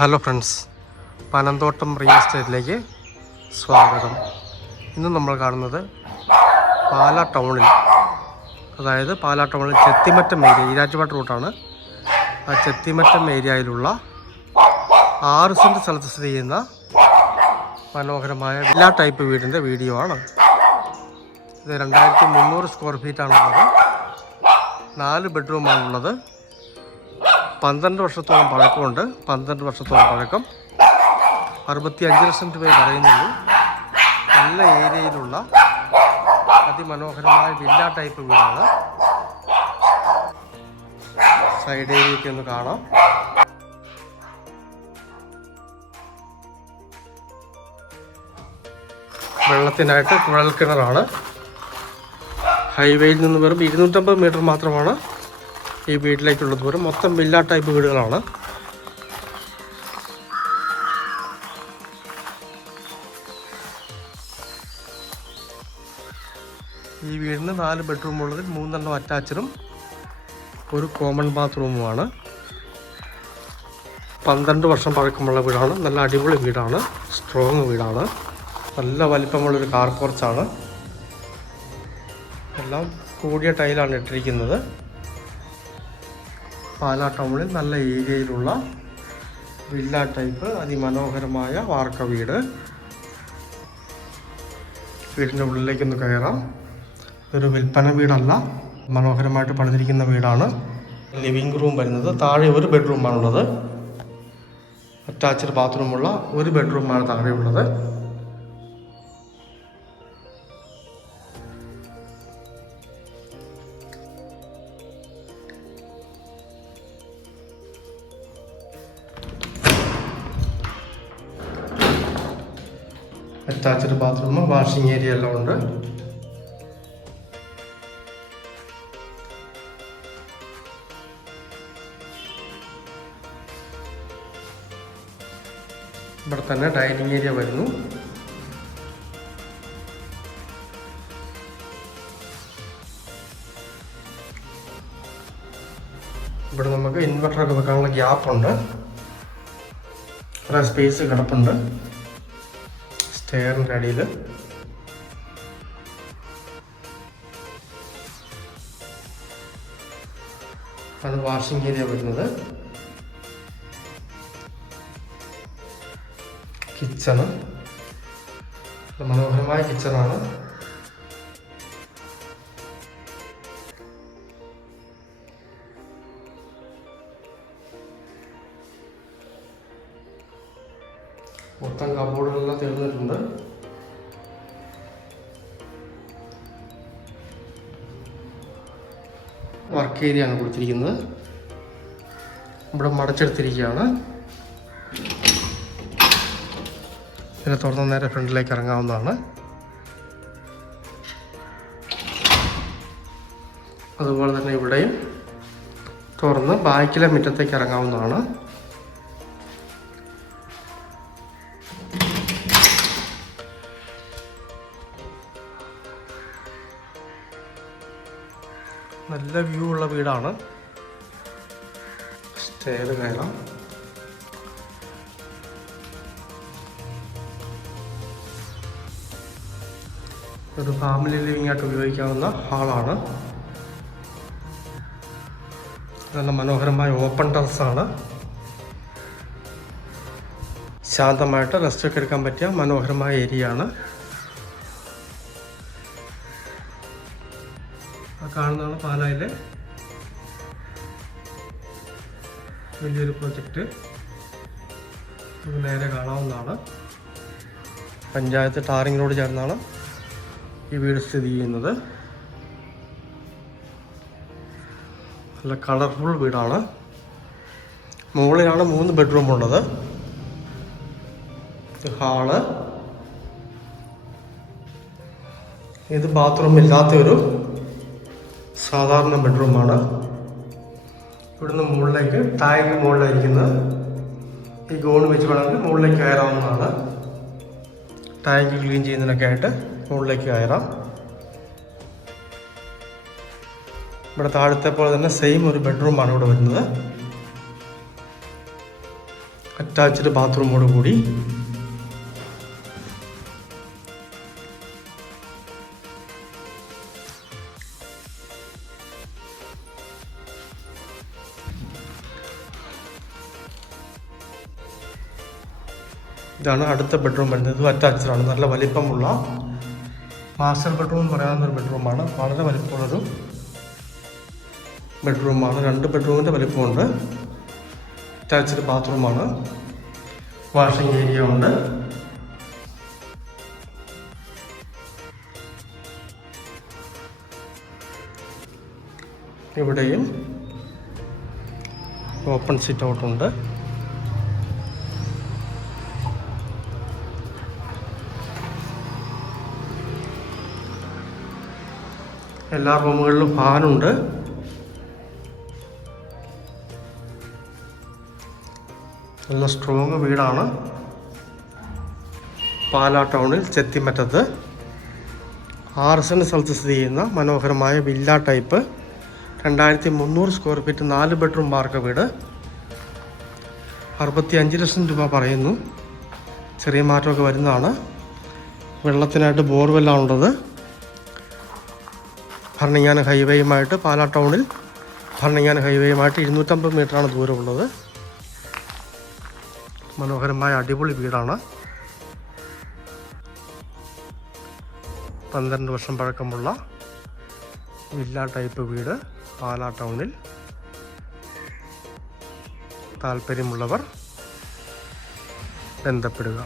Hello friends, Panamthottam real എസ്റ്റേറ്റിലേക്ക് സ്വാഗതം. ഇന്ന് നമ്മൾ കാണുന്നത് പാലാ ടൗണിൽ, അതായത് പാലാ ടൗണിൽ ചെത്തിമറ്റം ഏരിയ, ഈരാറ്റുപേട്ട റൂട്ടാണ്. ആ ചെത്തിമറ്റം ഏരിയയിലുള്ള 6 സെൻറ്റ് സ്ഥലത്ത് സ്ഥിതി ചെയ്യുന്ന മനോഹരമായ വില്ല ടൈപ്പ് വീടിൻ്റെ വീഡിയോ ആണ്. ഇത് 2300 സ്ക്വയർ ഫീറ്റാണുള്ളത്. 4 ബെഡ്റൂമാണുള്ളത്. 12 വർഷത്തോളം പഴക്കമുണ്ട്. 12 വർഷത്തോളം പഴക്കം. 65 ലക്ഷം രൂപ പറയുന്നുള്ളൂ. നല്ല ഏരിയയിലുള്ള അതിമനോഹരമായ വില്ല ടൈപ്പ് വീടാണ്. സൈഡ് ഏരിയയ്ക്ക് ഒന്ന് കാണാം. വെള്ളത്തിനായിട്ട് കുഴൽക്കിണറാണ്. ഹൈവേയിൽ നിന്ന് വെറും 250 മീറ്റർ മാത്രമാണ് ഈ വീട്ടിലേക്കുള്ള ദൂരം. മൊത്തം വില്ല ടൈപ്പ് വീടുകളാണ്. ഈ വീടിന് 4 ബെഡ്റൂം ഉള്ളതിൽ 3 അറ്റാച്ചഡും 1 കോമൺ ബാത്റൂമുമാണ്. 12 വർഷം പഴക്കമുള്ള വീടാണ്. നല്ല അടിപൊളി വീടാണ്. സ്ട്രോങ് വീടാണ്. നല്ല വലിപ്പമുള്ളൊരു കാർ പോർച്ചാണ്. എല്ലാം കൂടിയ ടൈലാണ് ഇട്ടിരിക്കുന്നത്. പാലാ ടൗണിൽ നല്ല ഏരിയയിലുള്ള വില്ല ടൈപ്പ് അതിമനോഹരമായ വാർക്ക വീട്. വീടിൻ്റെ ഉള്ളിലേക്കൊന്ന് കയറാം. ഇതൊരു വിൽപ്പന വീടല്ല, മനോഹരമായിട്ട് പണിതിരിക്കുന്ന വീടാണ്. ലിവിങ് റൂം വരുന്നത് താഴെ 1 ബെഡ്റൂമാണുള്ളത്. അറ്റാച്ച്ഡ് ബാത്റൂമുള്ള 1 ബെഡ്റൂമാണ് താഴെയുള്ളത്. അറ്റാച്ച്ഡ് ബാത്റൂം, വാഷിംഗ് ഏരിയ എല്ലാം ഉണ്ട്. ഇവിടെ തന്നെ ഡൈനിങ് ഏരിയ വരുന്നു. ഇവിടെ നമുക്ക് ഇൻവെർട്ടറൊക്കെ വെക്കാനുള്ള ഗ്യാപ്പുണ്ട്. കുറേ സ്പേസ് കിടപ്പുണ്ട് സ്റ്റെയറിൻ്റെ അടിയിൽ. അത് വാഷിംഗ് ഏരിയ വരുന്നത്. കിച്ചണ്, മനോഹരമായ കിച്ചണാണ്. മൊത്തം കബോർഡുകളെല്ലാം തീർന്നിട്ടുണ്ട്. വർക്ക് ഏരിയ ആണ് കൊടുത്തിരിക്കുന്നത്. ഇവിടെ മടച്ചെടുത്തിരിക്കുകയാണ്. ഇതിനെ തുറന്ന് നേരെ ഫ്രണ്ടിലേക്ക് ഇറങ്ങാവുന്നതാണ്. അതുപോലെ തന്നെ ഇവിടെയും തുറന്ന് ബാക്കിലെ മുറ്റത്തേക്ക് ഇറങ്ങാവുന്നതാണ്. നല്ല വ്യൂ ഉള്ള വീടാണ്. സ്റ്റെയർ കയറാം. ഒരു ഫാമിലി ലിവിംഗ് ആയിട്ട് ഉപയോഗിക്കാവുന്ന ഹാളാണ്. നല്ല മനോഹരമായ ഓപ്പൺ ടെറസാണ്. ശാന്തമായിട്ട് റെസ്റ്റൊക്കെ എടുക്കാൻ പറ്റിയ മനോഹരമായ ഏരിയ ആണ്. കാണുന്നതാണ് പാലായിലെ വലിയൊരു പ്രൊജക്റ്റ്. നമുക്ക് നേരെ കാണാവുന്നതാണ്. പഞ്ചായത്ത് ടാറിംഗ് റോഡ് ചേർന്നാണ് ഈ വീട് സ്ഥിതി ചെയ്യുന്നത്. നല്ല കളർഫുൾ വീടാണ്. മുകളിലാണ് 3 ബെഡ്റൂം ഉള്ളത്. ഹാള്, ഇത് ബാത്റൂം ഇല്ലാത്തൊരു സാധാരണ ബെഡ്റൂമാണ്. ഇവിടുന്ന് മുകളിലേക്ക്, ടാങ്ക് മുകളിലായിരിക്കുന്നത്, ഈ ഗോൺ വെച്ച് വേണമെങ്കിൽ മുകളിലേക്ക് കയറാവുന്നതാണ്. ടാങ്ക് ക്ലീൻ ചെയ്യുന്നതിനൊക്കെ ആയിട്ട് മുകളിലേക്ക് കയറാം. ഇവിടെ താഴത്തെ പോലെ തന്നെ സെയിം ഒരു ബെഡ്റൂമാണ് ഇവിടെ വരുന്നത്. അറ്റാച്ച്ഡ് ബാത്റൂമോട് കൂടി. ഇതാണ് അടുത്ത ബെഡ്റൂം വരുന്നത്. ഇത് അറ്റാച്ച്ഡ് ആണ്. നല്ല വലിപ്പമുള്ള മാസ്റ്റർ ബെഡ്റൂം എന്ന് പറയാവുന്നൊരു ബെഡ്റൂമാണ്. വളരെ വലിപ്പമുള്ളൊരു ബെഡ്റൂമാണ്. 2 ബെഡ്റൂമിൻ്റെ വലിപ്പമുണ്ട്. അറ്റാച്ച്ഡ് ബാത്റൂമാണ്. വാഷിംഗ് ഏരിയ ഉണ്ട്. ഇവിടെയും ഓപ്പൺ സിറ്റ് ഔട്ട് ഉണ്ട്. എല്ലാ റൂമുകളിലും ഫാനുണ്ട്. നല്ല സ്ട്രോങ് വീടാണ്. പാലാ ടൗണിൽ ചെത്തിമറ്റത്ത് 6 സെൻറ് സ്ഥലത്ത് സ്ഥിതി ചെയ്യുന്ന മനോഹരമായ villa type 2300 square feet 4 bedroom വാർക്ക വീട്. 65 ലക്ഷം രൂപ പറയുന്നു. ചെറിയ മാറ്റമൊക്കെ വരുന്നതാണ്. വെള്ളത്തിനായിട്ട് ബോർവെല്ലാണുള്ളത്. ഭരണങ്ങാനം ഹൈവേയുമായിട്ട് പാലാ ടൗണിൽ ഭരണങ്ങാനം ഹൈവേയുമായിട്ട് 250 മീറ്ററാണ് ദൂരമുള്ളത്. മനോഹരമായ അടിപൊളി വീടാണ്. 12 വർഷം പഴക്കമുള്ള വില്ല ടൈപ്പ് വീട് പാലാ ടൗണിൽ. താല്പര്യമുള്ളവർ ബന്ധപ്പെടുക.